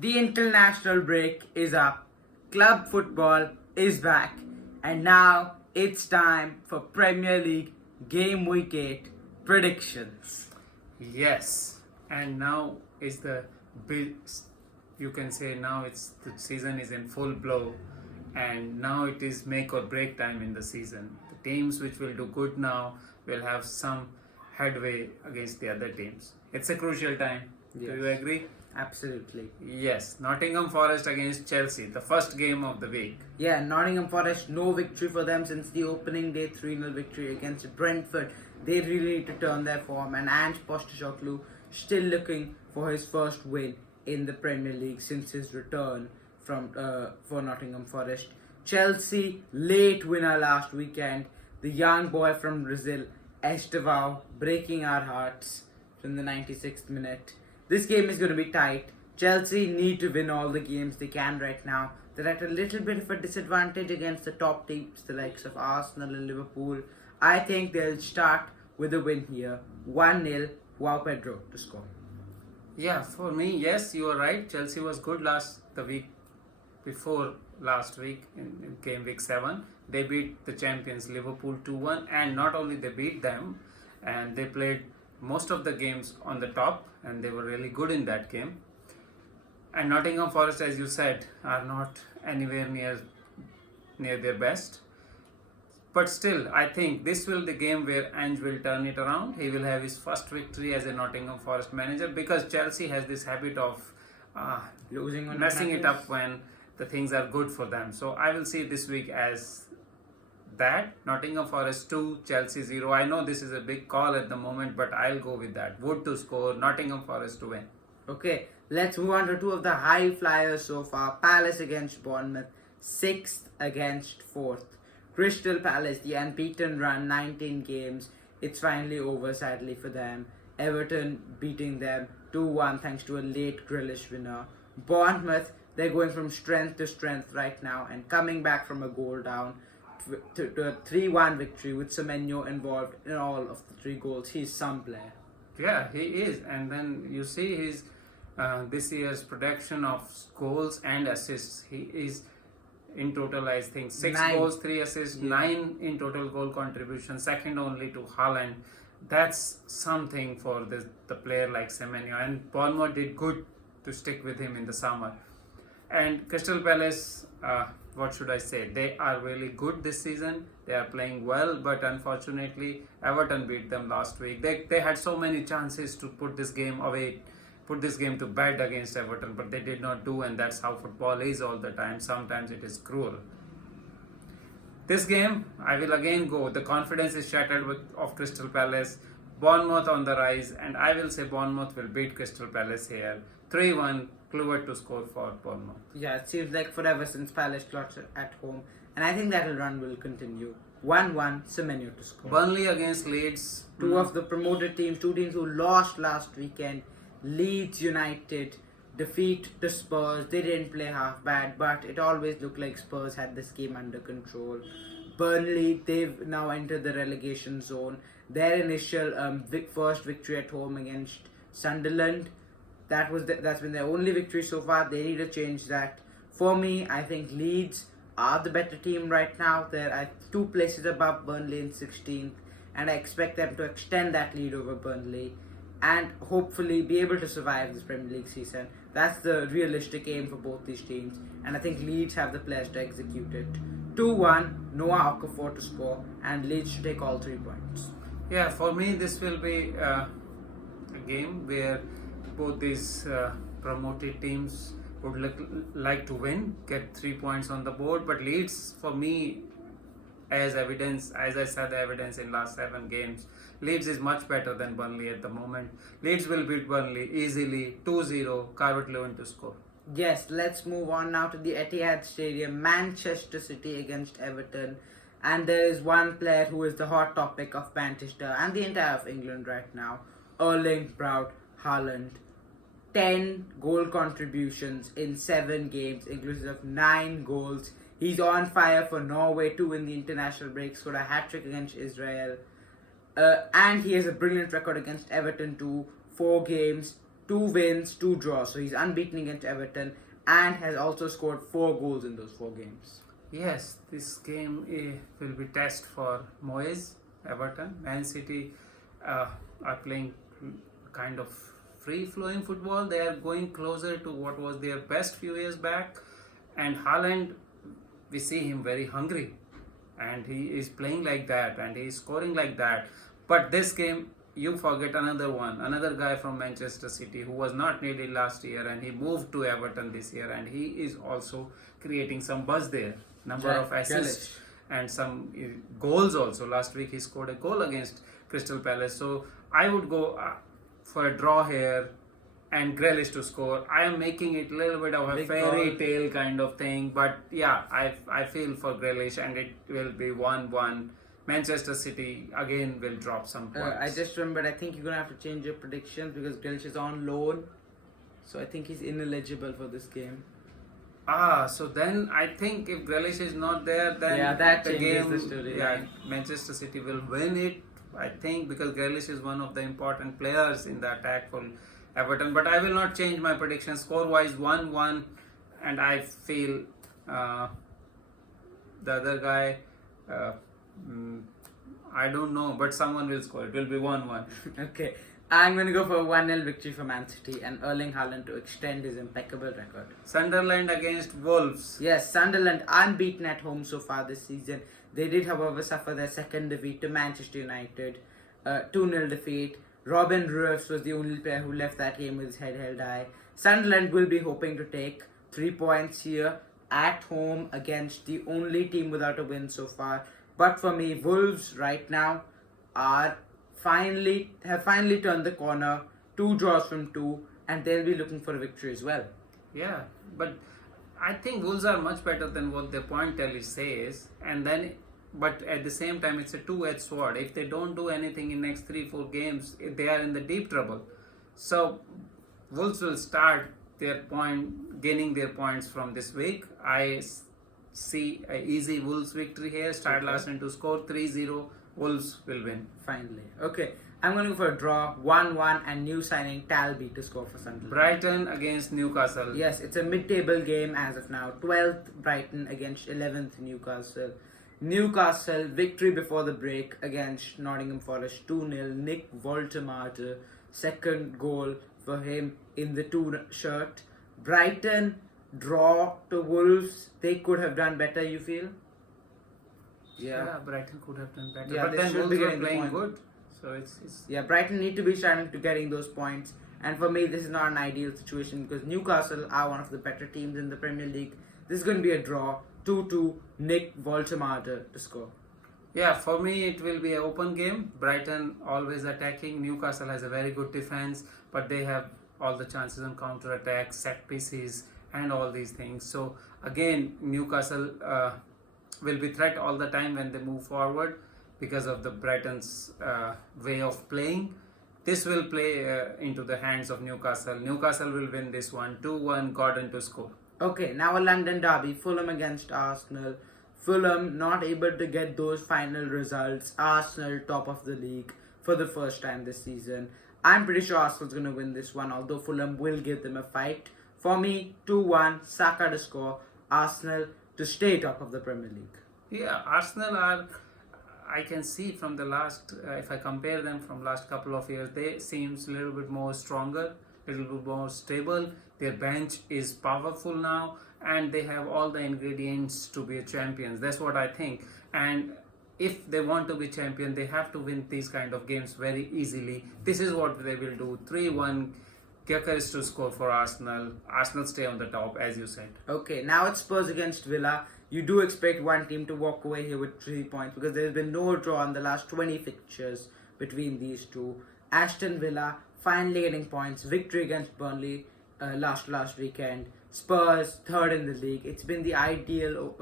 The international break is up, club football is back, and now it's time for Premier League Game Week 8 predictions. Yes, and now is the big. You can say now it's the season is in full blow, and now it is make or break time in the season. The teams which will do good now will have some headway against the other teams. It's a crucial time. Do you Yes. agree? Absolutely. Yes, Nottingham Forest against Chelsea, the first game of the week. Yeah, Nottingham Forest, no victory for them since the opening day 3-0 victory against Brentford. They really need to turn their form, and Ange Postecoglou still looking for his first win in the Premier League since his return from for Nottingham Forest. Chelsea, late winner last weekend. The young boy from Brazil, Estevao, breaking our hearts from the 96th minute. This game is going to be tight. Chelsea need to win all the games they can right now. They're at a little bit of a disadvantage against the top teams, the likes of Arsenal and Liverpool. I think they'll start with a win here. 1-0, Joao Pedro to score. Yeah, for me, yes, you are right. Chelsea was good the week before last week in game week 7. They beat the champions Liverpool 2-1, and not only they beat them, and they played most of the games on the top, and they were really good in that game. And Nottingham Forest, as you said, are not anywhere near their best. But still, I think this will the game where Ange will turn it around. He will have his first victory as a Nottingham Forest manager, because Chelsea has this habit of Losing on messing it matches. up when the things are good for them. So I will see this week as that. Nottingham Forest 2, Chelsea 0. I know this is a big call at the moment, but I'll go with that. Wood to score, Nottingham Forest to win. Okay, let's move on to two of the high flyers so far. Palace against Bournemouth, 6th against 4th. Crystal Palace, the unbeaten run, 19 games. It's finally over, sadly, for them. Everton beating them 2-1 thanks to a late Grealish winner. Bournemouth, they're going from strength to strength right now and coming back from a goal down to a 3-1 victory with Semenyo involved in all of the 3 goals. He's some player. Yeah, he is. And then you see his this year's production of goals and assists. He is in total, I think, 6 9. goals, 3 assists, 9 in total goal contribution, second only to Haaland. That's something for the player like Semenyo. And Bournemouth did good to stick with him in the summer. And Crystal Palace, what should I say? They are really good this season. They are playing well, but unfortunately, Everton beat them last week. They had so many chances to put this game away, put this game to bed against Everton, but they did not do, and that's how football is all the time. Sometimes it is cruel. This game, I will again go. The confidence is shattered of Crystal Palace. Bournemouth on the rise, and I will say Bournemouth will beat Crystal Palace here. 3-1, Kluivert to score for Bournemouth. Yeah, it seems like forever since Palace lost at home, and I think that run will continue. 1-1, Semenyo to score. Burnley against Leeds. Two of the promoted teams, 2 teams who lost last weekend. Leeds United defeat the Spurs. They didn't play half bad, but it always looked like Spurs had this game under control. Burnley, they've now entered the relegation zone. Their initial first victory at home against Sunderland, that's been their only victory so far. They need to change that. For me, I think Leeds are the better team right now. They're at 2 places above Burnley in 16th, and I expect them to extend that lead over Burnley and hopefully be able to survive this Premier League season. That's the realistic aim for both these teams, and I think Leeds have the players to execute it. 2-1, Noah Okafor to score, and Leeds to take all 3 points. Yeah, for me this will be a game where both these promoted teams would like to win, get 3 points on the board. But Leeds, for me, as evidence, as I said, the evidence in last 7 games, Leeds is much better than Burnley at the moment. Leeds will beat Burnley easily, 2-0, Calvert-Lewin to score. Yes, let's move on now to the Etihad Stadium, Manchester City against Everton. And there is one player who is the hot topic of Manchester and the entire of England right now, Erling Braut Haaland. 10 goal contributions in 7 games, inclusive of 9 goals. He's on fire for Norway too in the international break, scored a hat-trick against Israel. And he has a brilliant record against Everton too. 4 games, 2 wins, 2 draws. So he's unbeaten against Everton and has also scored 4 goals in those 4 games. Yes, this game will be test for Moyes, Everton. Man City are playing kind of free-flowing football. They are going closer to what was their best few years back. And Haaland, we see him very hungry. And he is playing like that and he is scoring like that. But this game, you forget another guy from Manchester City who was not needed last year and he moved to Everton this year and he is also creating some buzz there. Number of assists and some goals also. Last week he scored a goal against Crystal Palace. So I would go for a draw here and Grealish to score. I am making it a little bit of a fairy tale kind of thing, but yeah, I feel for Grealish and it will be 1-1. Manchester City again will drop some points. I just remembered, I think you're going to have to change your predictions because Grealish is on loan. So I think he's ineligible for this game. So then I think if Grealish is not there, then that the changes game, the story. Manchester City will win it, I think, because Grealish is one of the important players in the attack for Everton. But I will not change my prediction. Score-wise, 1-1, and I feel the other guy, I don't know, but someone will score. It will be 1-1. Okay. I'm going to go for a 1-0 victory for Man City and Erling Haaland to extend his impeccable record. Sunderland against Wolves. Yes, Sunderland unbeaten at home so far this season. They did, however, suffer their second defeat to Manchester United. 2-0 defeat. Robin Ruiz was the only player who left that game with his head held high. Sunderland will be hoping to take 3 points here at home against the only team without a win so far. But for me, Wolves right now have finally turned the corner. 2 draws from 2, and they'll be looking for a victory as well. Yeah, but I think Wolves are much better than what their point tally says, but at the same time it's a two-edged sword. If they don't do anything in next 3-4 games, they are in the deep trouble. So Wolves will start gaining their points from this week. I see an easy Wolves victory here. Start Larsen to score 3-0. Wolves will win. Finally. Okay. I'm going to go for a draw, 1-1, and new signing Talby to score for Sunderland. Brighton against Newcastle. Yes, it's a mid-table game as of now. 12th Brighton against 11th Newcastle. Newcastle victory before the break against Nottingham Forest 2-0. Nick Woltemade, second goal for him in the 2 shirt. Brighton draw to Wolves. They could have done better, you feel? Yeah, Brighton could have done better. Yeah, but then Wolves are playing good. So it's yeah, Brighton need to be starting to getting those points. And for me, this is not an ideal situation because Newcastle are one of the better teams in the Premier League. This is going to be a draw, 2-2, Nick Woltemade to score. Yeah, for me it will be an open game. Brighton always attacking. Newcastle has a very good defense, but they have all the chances on counter attack, set pieces, and all these things. So again, Newcastle will be threat all the time when they move forward because of the Brighton's way of playing. This will play into the hands of Newcastle. Newcastle will win this one, 2-1, Gordon to score. Okay, now a London derby, Fulham against Arsenal. Fulham not able to get those final results. Arsenal top of the league for the first time this season. I'm pretty sure Arsenal's going to win this one, although Fulham will give them a fight. For me, 2-1, Saka to score. Arsenal to stay top of the Premier League. Yeah, Arsenal are, I can see from the last, if I compare them from last couple of years, they seems a little bit more stronger, a little bit more stable. Their bench is powerful now and they have all the ingredients to be champions. That's what I think. And if they want to be champion, they have to win these kind of games very easily. This is what they will do. 3-1, Gyökeres to score for Arsenal. Arsenal stay on the top, as you said. Okay, now it's Spurs against Villa. You do expect one team to walk away here with 3 points because there has been no draw in the last 20 fixtures between these two. Aston Villa finally getting points. Victory against Burnley last weekend. Spurs third in the league. It's been the ideal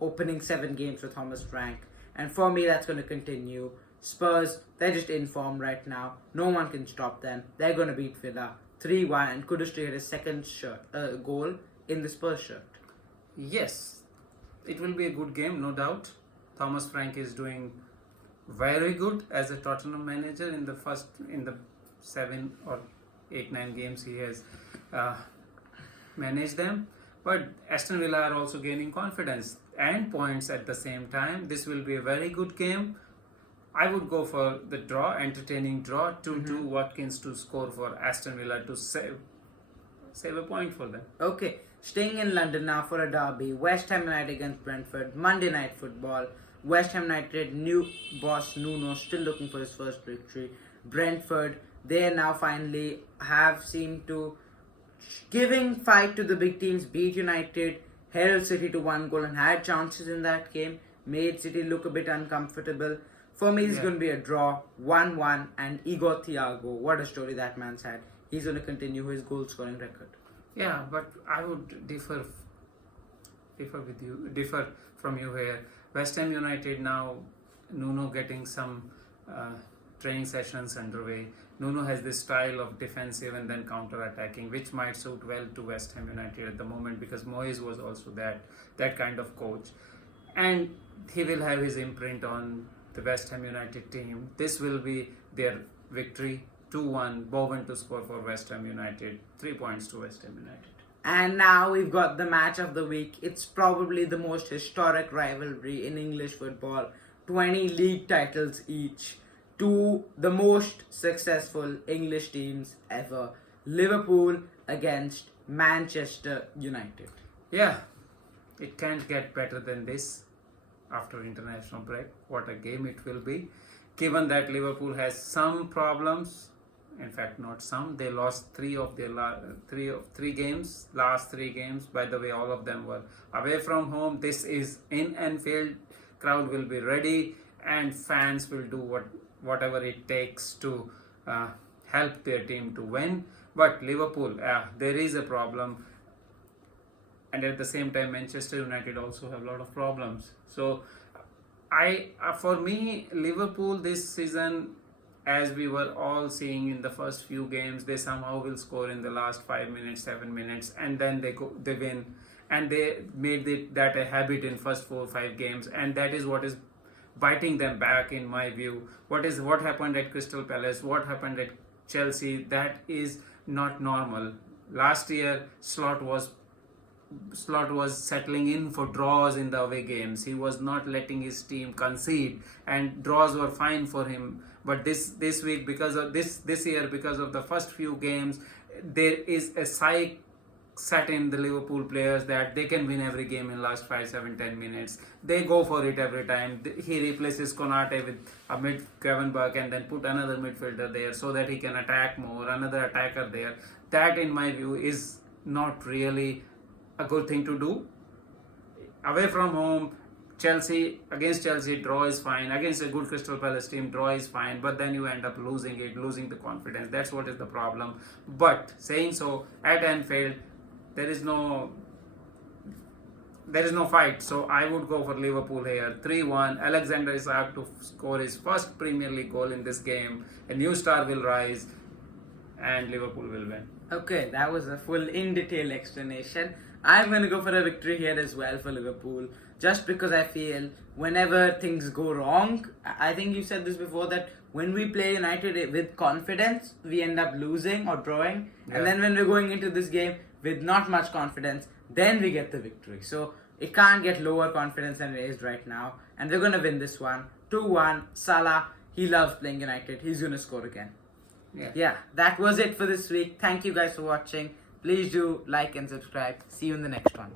opening 7 games for Thomas Frank. And for me, that's going to continue. Spurs, they're just in form right now. No one can stop them. They're going to beat Villa 3-1 and Kudus to get his second goal in the Spurs shirt. Yes, it will be a good game, no doubt. Thomas Frank is doing very good as a Tottenham manager in the 7 or 8-9 games he has managed them. But Aston Villa are also gaining confidence and points at the same time. This will be a very good game. I would go for the draw, entertaining draw, 2-2 Watkins to score for Aston Villa to save a point for them. Okay, staying in London now for a derby. West Ham United against Brentford. Monday Night Football. West Ham United, new boss Nuno still looking for his first victory. Brentford, they now finally have seemed to giving fight to the big teams, beat United, held City to 1 goal and had chances in that game, made City look a bit uncomfortable. For me, it's going to be a draw, 1-1, and Igor Thiago, what a story that man's had. He's going to continue his goal scoring record. Yeah, but I would differ from you here. West Ham United now, Nuno getting some training sessions underway. Nuno has this style of defensive and then counter-attacking, which might suit well to West Ham United at the moment because Moyes was also that kind of coach. And he will have his imprint on the West Ham United team. This will be their victory, 2-1, Bowen to score for West Ham United, 3 points to West Ham United. And now we've got the match of the week. It's probably the most historic rivalry in English football. 20 league titles each. Two the most successful English teams ever. Liverpool against Manchester United. Yeah, it can't get better than this after international break. What a game it will be. Given that Liverpool has some problems, in fact not some, they lost three of their last three games. By the way, all of them were away from home. This is in Anfield. Crowd will be ready and fans will do whatever it takes to help their team to win. But Liverpool, there is a problem, and at the same time Manchester United also have a lot of problems. So for me, Liverpool this season, as we were all seeing in the first few games, they somehow will score in the last 5 minutes, 7 minutes, and then they win. And they made that a habit in first 4 or 5 games, and that is what is biting them back in my view. What happened at Crystal Palace, what happened at Chelsea, that is not normal. Last year, Slot was settling in for draws in the away games. He was not letting his team concede, and draws were fine for him. But this week, because of this year, because of the first few games, there is a psych set in the Liverpool players that they can win every game in last 5, 7, 10 minutes. They go for it every time. He replaces Konate with a Kevin Burke and then put another midfielder there so that he can attack more, another attacker there. That, in my view, is not really a good thing to do. Away from home, against Chelsea, draw is fine. Against a good Crystal Palace team, draw is fine. But then you end up losing the confidence. That's what is the problem. But saying so, at Anfield, there is no fight. So I would go for Liverpool here. 3-1. Alexander Isak to score his first Premier League goal in this game. A new star will rise and Liverpool will win. Okay, that was a full in-detail explanation. I'm going to go for a victory here as well for Liverpool. Just because I feel whenever things go wrong, I think you said this before, that when we play United with confidence, we end up losing or drawing. Yeah. And then when we're going into this game with not much confidence, then we get the victory. So it can't get lower confidence than it is right now. And we're going to win this one. 2-1. Salah, he loves playing United. He's going to score again. Yeah, that was it for this week. Thank you guys for watching. Please do like and subscribe. See you in the next one.